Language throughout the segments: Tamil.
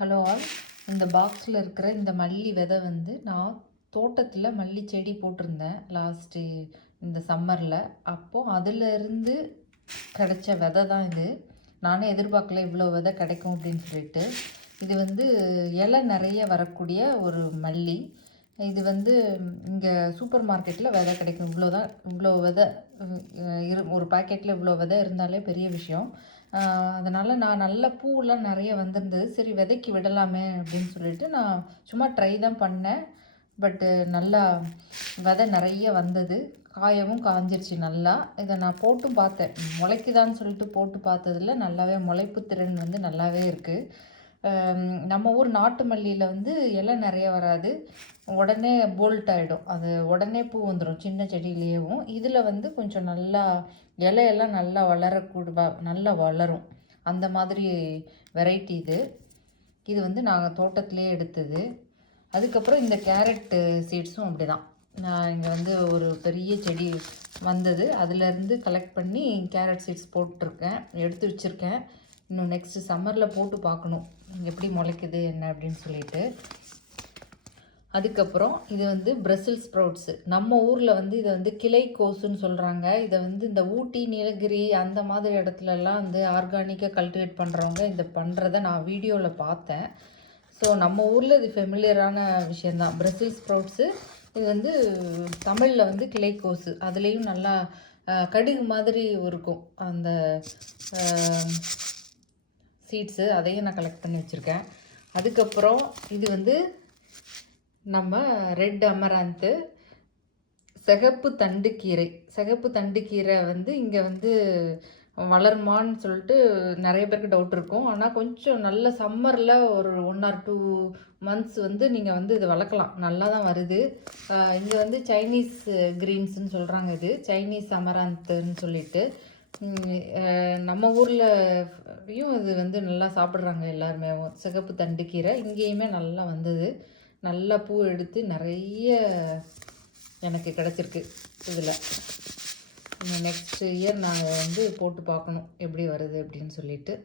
Hello all. இந்த பாக்ஸில் இருக்கிற இந்த மல்லி விதை வந்து நான் தோட்டத்தில் மல்லி செடி போட்டிருந்தேன் லாஸ்ட்டு இந்த சம்மரில் அப்போது அதிலிருந்து கிடைச்ச விதை தான் இது. நானே எதிர்பார்க்கல இவ்வளோ விதை கிடைக்கும் அப்படின்னு சொல்லிட்டு. இது வந்து இலை நிறைய வரக்கூடிய ஒரு மல்லி. இது வந்து இங்கே சூப்பர் மார்க்கெட்டில் விதை கிடைக்கும். இவ்வளோ தான் இவ்வளோ விதை இரு ஒரு பாக்கெட்டில் இவ்வளோ விதை இருந்தாலே பெரிய விஷயம். அதனால் நான் நல்ல பூவெலாம் நிறைய வந்திருந்தது. சரி விதைக்கு விடலாமே அப்படின்னு சொல்லிட்டு நான் சும்மா ட்ரை தான் பண்ணேன். பட்டு நல்லா விதை நிறைய வந்தது. காயவும் காஞ்சிருச்சு நல்லா. இதை நான் போட்டும் பார்த்தேன். முளைக்குதான்னு சொல்லிட்டு போட்டு பார்த்ததுல நல்லாவே முளைப்பு திறன் வந்து நல்லாவே இருக்குது நம்ம ஊர் நாட்டு மல்லியில் வந்து இலை நிறைய வராது. உடனே போல்ட் ஆகிடும் அது உடனே பூ வந்துடும் சின்ன செடியிலேயும். இதில் வந்து கொஞ்சம் நல்லா இலையெல்லாம் நல்லா வளரக்கூட நல்லா வளரும். அந்த மாதிரி வெரைட்டி இது. இது வந்து நாங்கள் தோட்டத்திலே எடுத்தது. அதுக்கப்புறம் இந்த கேரட்டு சீட்ஸும் அப்படி தான் நான் இங்கே வந்து ஒரு பெரிய செடி வந்தது. அதுலேருந்து கலெக்ட் பண்ணி கேரட் சீட்ஸ் போட்டிருக்கேன். எடுத்து வச்சுருக்கேன். இன்னும் நெக்ஸ்ட்டு சம்மரில் போட்டு பார்க்கணும். எப்படி முளைக்குது என்ன அப்படின்னு சொல்லிட்டு. அதுக்கப்புறம் இது வந்து பிரசில் ஸ்ப்ரவுட்ஸு நம்ம ஊரில் வந்து இதை வந்து கிளை கோஸுன்னு சொல்கிறாங்க இதை வந்து இந்த ஊட்டி நீலகிரி அந்த மாதிரி இடத்துலலாம் வந்து ஆர்கானிக்காக கல்டிவேட் பண்ணுறவங்க இந்த பண்ணுறத நான் வீடியோவில் பார்த்தேன். ஸோ நம்ம ஊரில் இது ஃபெமிலியரான விஷயந்தான் பிரசில் ஸ்ப்ரவுட்ஸு இது வந்து தமிழில் வந்து கிளைக்கோசு அதுலேயும் நல்லா கடுகு மாதிரி இருக்கும். அந்த சீட்ஸு அதையும் நான் கலெக்ட் பண்ணி வச்சுருக்கேன். அதுக்கப்புறம் இது வந்து நம்ம ரெட் அமராந்து சிகப்பு தண்டுக்கீரை. சிகப்பு தண்டுக்கீரை வந்து இங்கே வந்து வளருமான்னு சொல்லிட்டு நிறைய பேருக்கு டவுட் இருக்கும். ஆனால் கொஞ்சம் நல்ல சம்மரில் ஒரு ஒன் ஆர் டூ மந்த்ஸ் வந்து நீங்கள் வந்து இது வளர்க்கலாம். நல்லா தான் வருது. இங்கே வந்து சைனீஸ் க்ரீன்ஸ்னு சொல்கிறாங்க இது. சைனீஸ் அமராந்துன்னு சொல்லிட்டு. நம்ம ஊரில் அப்பயும் இது வந்து நல்லா சாப்பிட்றாங்க எல்லாருமே. சிகப்பு தண்டுக்கீரை இங்கேயுமே நல்லா வந்தது. நல்லா பூ எடுத்து நிறைய எனக்கு கிடச்சிருக்கு இதில். நெக்ஸ்ட் இயர் நாங்கள் வந்து போட்டு பார்க்கணும் எப்படி வருது அப்படின்னு சொல்லிட்டு.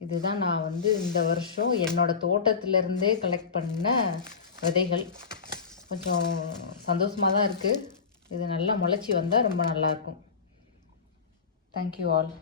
இதுதான் நான் வந்து இந்த வருஷம் என்னோட தோட்டத்திலேருந்தே கலெக்ட் பண்ண விதைகள். கொஞ்சம் சந்தோஷமாக தான் இருக்குது இது நல்லா முளைச்சி வந்தால் ரொம்ப நல்லாயிருக்கும் தேங்க்யூ ஆல்